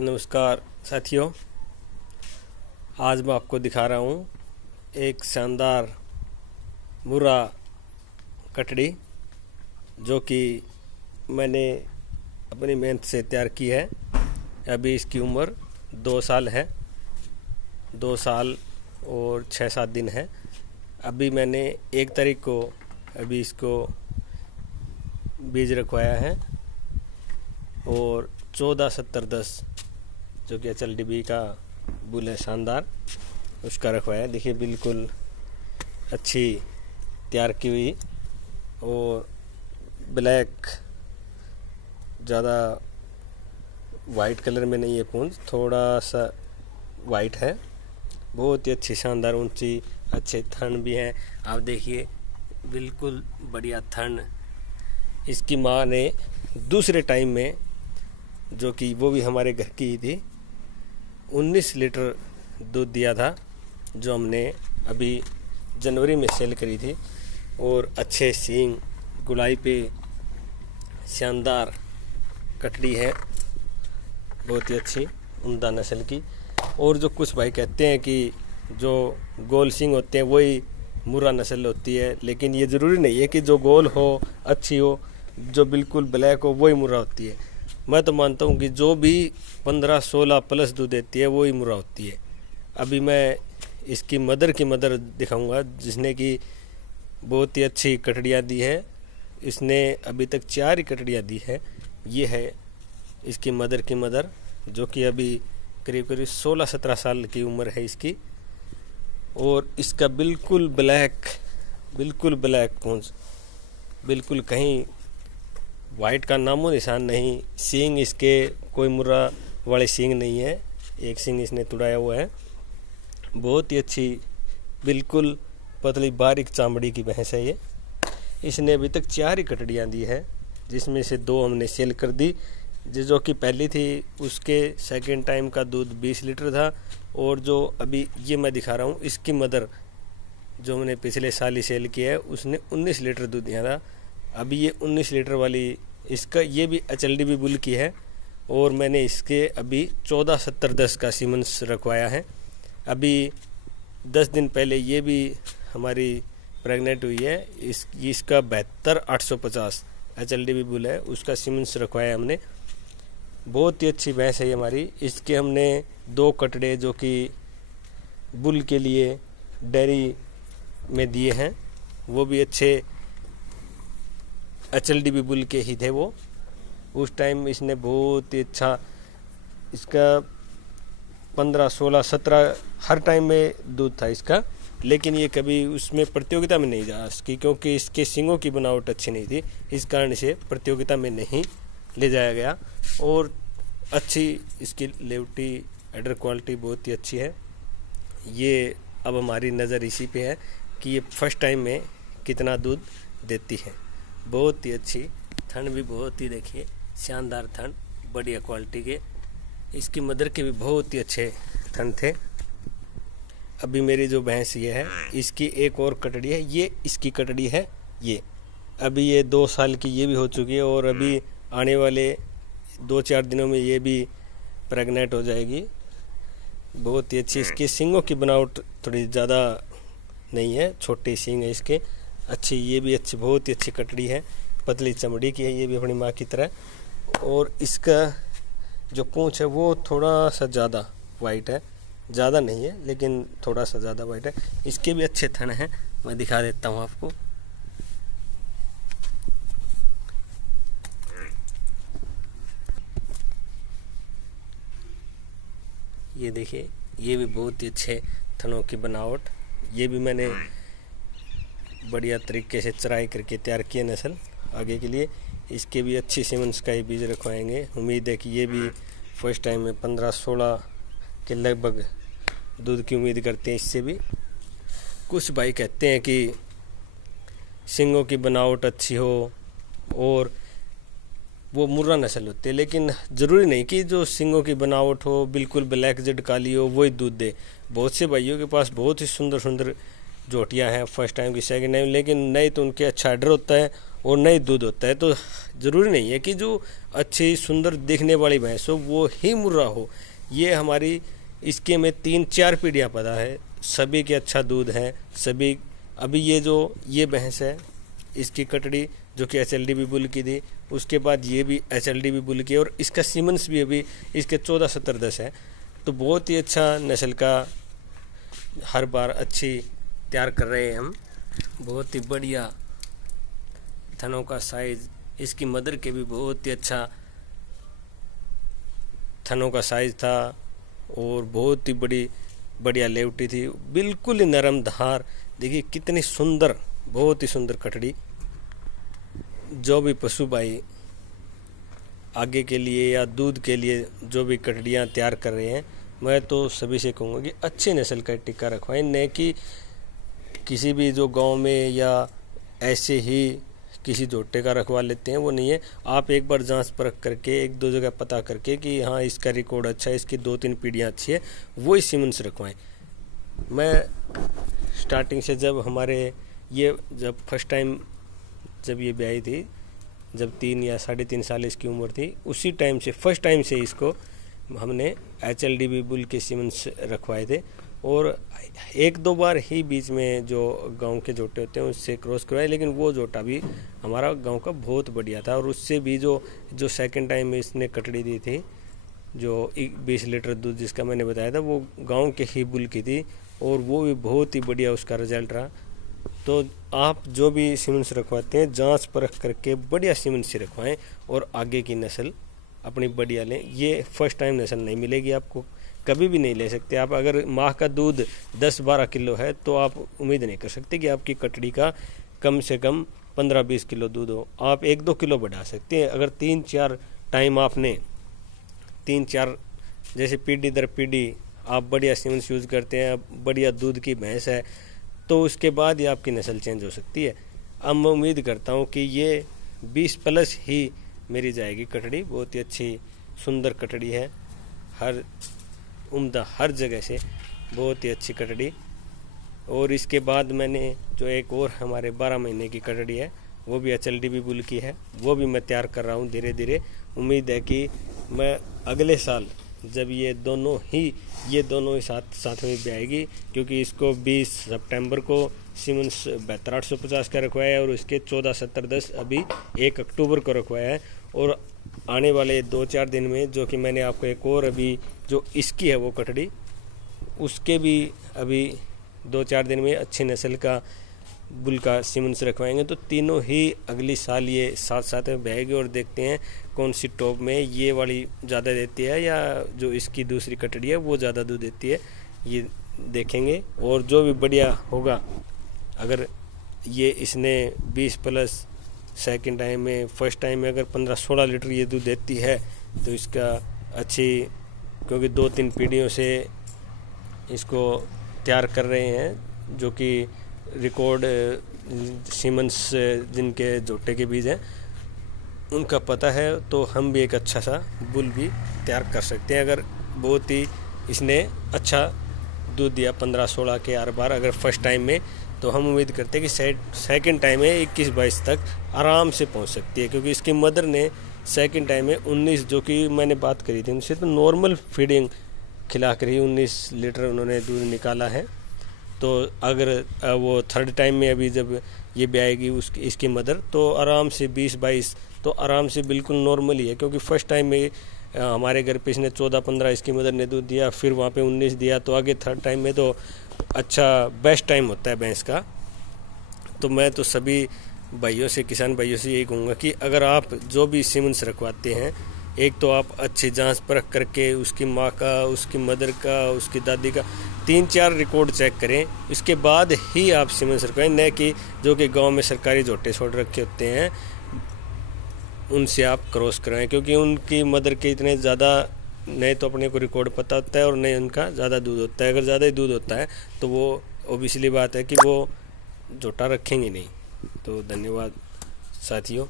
नमस्कार साथियों, आज मैं आपको दिखा रहा हूँ एक शानदार मुर्रा कटड़ी जो कि मैंने अपनी मेहनत से तैयार की है। अभी इसकी उम्र 2 साल है, 2 साल और 6-7 दिन है। अभी मैंने 1 तारीख को अभी इसको बीज रखवाया है और 147010 जो कि HLDB का बुल है शानदार, उसका रखवाया। देखिए बिल्कुल अच्छी तैयार की हुई और ब्लैक, ज़्यादा वाइट कलर में नहीं है पूंछ, थोड़ा सा वाइट है। बहुत ही अच्छी शानदार ऊंची अच्छे थन भी हैं। आप देखिए बिल्कुल बढ़िया थन। इसकी माँ ने दूसरे टाइम में, जो कि वो भी हमारे घर की ही थी, 19 लीटर दूध दिया था, जो हमने अभी जनवरी में सेल करी थी। और अच्छे सींग, गुलाई पे शानदार कटड़ी है, बहुत ही अच्छी उम्दा नस्ल की। और जो कुछ भाई कहते हैं कि जो गोल सींग होते हैं वही मुर्रा नस्ल होती है, लेकिन ये ज़रूरी नहीं है कि जो गोल हो, अच्छी हो, जो बिल्कुल ब्लैक हो वही मुर्रा होती है। मैं तो मानता हूँ कि जो भी 15-16 प्लस दूध देती है वही मुर्रा होती है। अभी मैं इसकी मदर की मदर दिखाऊंगा, जिसने कि बहुत ही अच्छी कटड़ियाँ दी है। इसने अभी तक 4 ही कटड़ियाँ दी है। ये है इसकी मदर की मदर, जो कि अभी करीब करीब 16-17 साल की उम्र है इसकी। और इसका बिल्कुल ब्लैक पूंछ, बिल्कुल कहीं वाइट का नामो निशान नहीं। सींग इसके कोई मुर्रा वाले सींग नहीं है, एक सींग इसने तुड़ाया हुआ है। बहुत ही अच्छी बिल्कुल पतली बारीक चामड़ी की भैंस है ये। इसने अभी तक 4 ही कटड़ियाँ दी है, जिसमें से 2 हमने सेल कर दी। जो कि पहली थी उसके सेकंड टाइम का दूध 20 लीटर था। और जो अभी ये मैं दिखा रहा हूँ, इसकी मदर जो मैंने पिछले साल ही सेल किया है, उसने 19 लीटर दूध दिया था। अभी ये 19 लीटर वाली इसका, ये भी HLDB बुल की है। और मैंने इसके अभी 147010 का सीमेंस रखवाया है। अभी 10 दिन पहले ये भी हमारी प्रेग्नेंट हुई है। इसका 72-850 HLDB बुल है, उसका सीमेंस रखवाया हमने। बहुत ही अच्छी भैंस है ये हमारी। इसके हमने 2 कटड़े जो कि बुल के लिए डेयरी में दिए हैं, वो भी अच्छे HLDB बुल के ही थे वो। उस टाइम इसने बहुत ही अच्छा, इसका 15, 16, 17 हर टाइम में दूध था इसका। लेकिन ये कभी उसमें प्रतियोगिता में नहीं जा सकी, क्योंकि इसके सींगों की बनावट अच्छी नहीं थी। इस कारण से प्रतियोगिता में नहीं ले जाया गया। और अच्छी इसकी लेवटी एडर क्वालिटी बहुत ही अच्छी है। ये अब हमारी नज़र इसी पे है कि ये फर्स्ट टाइम में कितना दूध देती है। बहुत ही अच्छी थन भी, बहुत ही देखिए शानदार थन, बढ़िया क्वालिटी के। इसकी मदर के भी बहुत ही अच्छे थन थे। अभी मेरी जो भैंस ये है, इसकी एक और कटड़ी है, ये इसकी कटड़ी है ये। अभी ये 2 साल की ये भी हो चुकी है और अभी आने वाले 2-4 दिनों में ये भी प्रेग्नेंट हो जाएगी। बहुत ही अच्छी इसकी सींगों की बनावट थोड़ी ज़्यादा नहीं है, छोटे सींग है इसके। अच्छी, ये भी अच्छी, बहुत ही अच्छी कटड़ी है, पतली चमड़ी की है ये भी अपनी माँ की तरह। और इसका जो पूंछ है वो थोड़ा सा ज़्यादा वाइट है, ज़्यादा नहीं है लेकिन थोड़ा सा ज़्यादा वाइट है। इसके भी अच्छे थन हैं, मैं दिखा देता हूँ आपको। ये देखिए, ये भी बहुत ही अच्छे थनों की बनावट। ये भी मैंने बढ़िया तरीके से चराई करके तैयार किए नस्ल आगे के लिए। इसके भी अच्छी सीमेंस का ही बीज रखवाएंगे। उम्मीद है कि ये भी फर्स्ट टाइम में 15-16 के लगभग दूध की उम्मीद करते हैं इससे भी। कुछ भाई कहते हैं कि सींगों की बनावट अच्छी हो और वो मुर्रा नस्ल होती है, लेकिन ज़रूरी नहीं कि जो सींगों की बनावट हो, बिल्कुल ब्लैक जेड काली हो, वही दूध दे। बहुत से भाइयों के पास बहुत ही सुंदर सुंदर जोटियां हैं फर्स्ट टाइम की, सेकंड टाइम, लेकिन नहीं तो उनके अच्छा एडर होता है और नई दूध होता है। तो ज़रूरी नहीं है कि जो अच्छी सुंदर दिखने वाली भैंस हो वो ही मुर्रा हो। ये हमारी इसके में 3-4 पीढ़ियाँ पता है, सभी के अच्छा दूध है सभी। अभी ये भैंस है, इसकी कटड़ी जो कि HLD बुल की थी, उसके बाद ये भी HLD बुल की, और इसका सीमेंस भी अभी इसके 14-17-10 है। तो बहुत ही अच्छा नस्ल का हर बार अच्छी तैयार कर रहे हैं हम। बहुत ही बढ़िया थनों का साइज, इसकी मदर के भी बहुत ही अच्छा थनों का साइज था और बहुत ही बढ़िया लेवटी थी, बिल्कुल ही नरम धार। देखिए कितनी सुंदर, बहुत ही सुंदर कटड़ी। जो भी पशु भाई आगे के लिए या दूध के लिए जो भी कटड़ियाँ तैयार कर रहे हैं, मैं तो सभी से कहूँगा कि अच्छे नस्ल का टिक्का रखवाएं, न कि किसी भी जो गांव में या ऐसे ही किसी जोटे का रखवा लेते हैं, वो नहीं है। आप एक बार जांच परख करके 1-2 जगह पता करके कि हाँ इसका रिकॉर्ड अच्छा है, इसकी 2-3 पीढ़ियाँ अच्छी है, वो ही सीमेंट से रखवाएं। मैं स्टार्टिंग से जब जब फर्स्ट टाइम जब ये ब्याई थी, जब 3 या 3.5 साल इसकी उम्र थी, उसी टाइम से फर्स्ट टाइम से इसको हमने HLD बुल के सीमेंट्स रखवाए थे। और 1-2 बार ही बीच में जो गांव के जोटे होते हैं उससे क्रॉस करवाए, लेकिन वो जोटा भी हमारा गांव का बहुत बढ़िया था। और उससे भी जो सेकंड टाइम में इसने कटड़ी दी थी, जो 20 लीटर दूध जिसका मैंने बताया था, वो गांव के ही बुल की थी, और वो भी बहुत ही बढ़िया उसका रिजल्ट रहा। तो आप जो भी सीमेंट्स रखवाते हैं जांच परख करके बढ़िया सीमेंट से रखवाएं और आगे की नस्ल अपनी बढ़िया लें। ये फर्स्ट टाइम नस्ल नहीं मिलेगी आपको, कभी भी नहीं ले सकते आप। अगर माह का दूध 10-12 किलो है तो आप उम्मीद नहीं कर सकते कि आपकी कटड़ी का कम से कम 15-20 किलो दूध हो। आप 1-2 किलो बढ़ा सकते हैं अगर 3-4 टाइम आपने 3-4 जैसे पीढ़ी दर पीढ़ी आप बढ़िया सीमेंट्स यूज़ करते हैं, बढ़िया दूध की भैंस है, तो उसके बाद ही आपकी नस्ल चेंज हो सकती है। अब मैं उम्मीद करता हूँ कि ये 20+ ही मेरी जाएगी कटड़ी। बहुत ही अच्छी सुंदर कटड़ी है, हर उम्दा हर जगह से बहुत ही अच्छी कटड़ी। और इसके बाद मैंने जो एक और हमारे 12 महीने की कटड़ी है, वो भी HLD बुल की है, वो भी मैं तैयार कर रहा हूँ धीरे धीरे। उम्मीद है कि मैं अगले साल जब ये दोनों ही साथ में भी आएगी, क्योंकि इसको 20 सितंबर को सीमेंस 72-850 का रखवाया है और उसके 14-17-10 अभी 1 अक्टूबर को रखवाया है। और आने वाले 2-4 दिन में जो कि मैंने आपको एक और अभी जो इसकी है वो कटड़ी, उसके भी अभी 2-4 दिन में अच्छी नस्ल का बुल का सीमेंस रखवाएंगे। तो तीनों ही अगली साल ये साथ में बहेगी और देखते हैं कौन सी टॉप में ये वाली ज़्यादा देती है या जो इसकी दूसरी कटड़ी है वो ज़्यादा दूध देती है, ये देखेंगे। और जो भी बढ़िया होगा, अगर ये इसने 20+ सेकंड टाइम में, फर्स्ट टाइम में अगर 15-16 लीटर ये दूध देती है तो इसका अच्छी, क्योंकि 2-3 पीढ़ियों से इसको तैयार कर रहे हैं जो कि रिकॉर्ड सीमेंस जिनके जोटे के बीज हैं उनका पता है, तो हम भी एक अच्छा सा बुल भी तैयार कर सकते हैं। अगर बहुत ही इसने अच्छा दूध दिया 15-16 के हर बार अगर फर्स्ट टाइम में, तो हम उम्मीद करते हैं कि सेकंड टाइम में 21-22 तक आराम से पहुंच सकती है। क्योंकि इसकी मदर ने सेकंड टाइम में 19, जो कि मैंने बात करी थी उनसे, तो नॉर्मल फीडिंग खिला कर ही 19 लीटर उन्होंने दूध निकाला है। तो अगर वो थर्ड टाइम में अभी जब ये ब्याएगी इसकी मदर, तो आराम से 20-22 तो आराम से बिल्कुल नॉर्मल ही है। क्योंकि फर्स्ट टाइम में हमारे घर पे इसने 14-15 इसकी मदर ने दूध दिया, फिर वहाँ पे 19 दिया, तो आगे थर्ड टाइम में तो अच्छा बेस्ट टाइम होता है भैंस का। तो मैं तो सभी भाइयों से, किसान भाइयों से यही कहूँगा कि अगर आप जो भी सीमेंस रखवाते हैं, एक तो आप अच्छी जांच परख करके उसकी माँ का, उसकी मदर का, उसकी दादी का 3-4 रिकॉर्ड चेक करें, इसके बाद ही आप सीमेंस रखवाएं। न कि जो कि गांव में सरकारी जोटे छोड़ रखे होते हैं उनसे आप क्रॉस कराएं, क्योंकि उनकी मदर के इतने ज़्यादा नहीं तो अपने को रिकॉर्ड पता होता है और नहीं उनका ज़्यादा दूध होता है। अगर ज़्यादा ही दूध होता है तो वो ऑब्वियसली बात है कि वो जोटा रखेंगे नहीं। तो धन्यवाद साथियों।